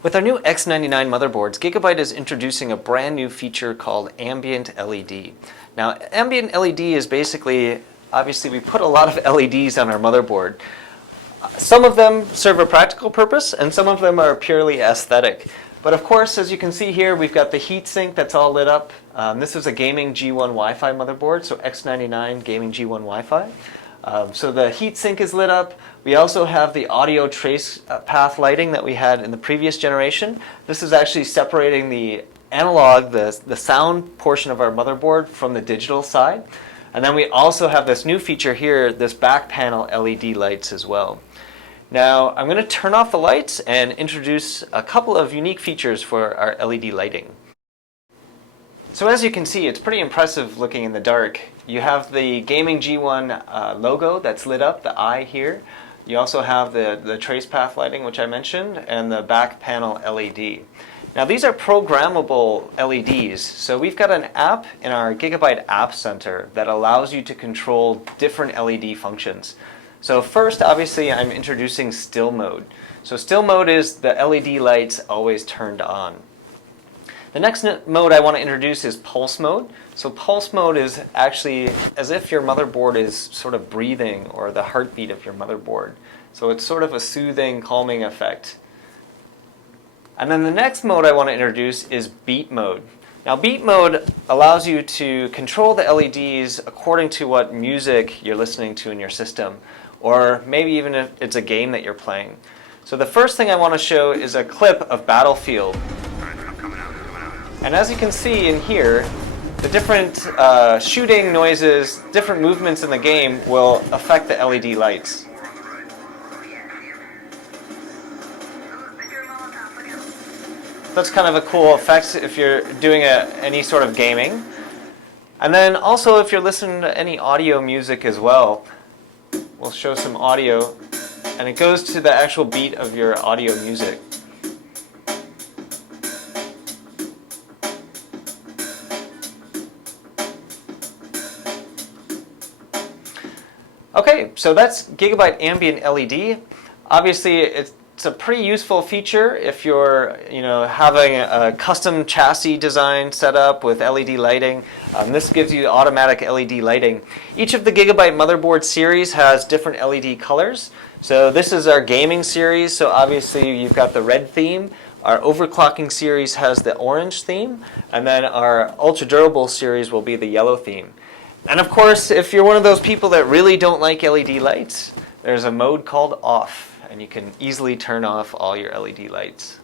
With our new X99 motherboards, Gigabyte is introducing a brand new feature called Ambient LED. Now, Ambient LED is basically, obviously we put a lot of LEDs on our motherboard. Some of them serve a practical purpose and some of them are purely aesthetic. But of course, as you can see here, we've got the heatsink that's all lit up. This is a gaming G1 Wi-Fi motherboard, so X99 gaming G1 Wi-Fi. So the heatsink is lit up. We also have the audio trace path lighting that we had in the previous generation. This is actually separating the analog, the sound portion of our motherboard from the digital side. And then we also have this new feature here, this back panel LED lights as well. Now I'm going to turn off the lights and introduce a couple of unique features for our LED lighting. So as you can see, it's pretty impressive looking in the dark. You have the Gaming G1 logo that's lit up, the eye here. You also have the trace path lighting, which I mentioned, and the back panel LED. Now these are programmable LEDs. So we've got an app in our Gigabyte App Center that allows you to control different LED functions. So first, obviously, I'm introducing still mode. So still mode is the LED lights always turned on. The next mode I want to introduce is pulse mode. So pulse mode is actually as if your motherboard is sort of breathing, or the heartbeat of your motherboard. So it's sort of a soothing, calming effect. And then the next mode I want to introduce is beat mode. Now beat mode allows you to control the LEDs according to what music you're listening to in your system, or maybe even if it's a game that you're playing. So the first thing I want to show is a clip of Battlefield. And as you can see in here, the different shooting noises, different movements in the game will affect the LED lights. That's kind of a cool effect if you're doing any sort of gaming. And then also if you're listening to any audio music as well, we'll show some audio, and it goes to the actual beat of your audio music. Okay, so that's Gigabyte Ambient LED. Obviously, it's a pretty useful feature if you're having a custom chassis design set up with LED lighting. This gives you automatic LED lighting. Each of the Gigabyte motherboard series has different LED colors. So this is our gaming series, so obviously you've got the red theme. Our overclocking series has the orange theme, and then our ultra durable series will be the yellow theme. And of course, if you're one of those people that really don't like LED lights, there's a mode called off, and you can easily turn off all your LED lights.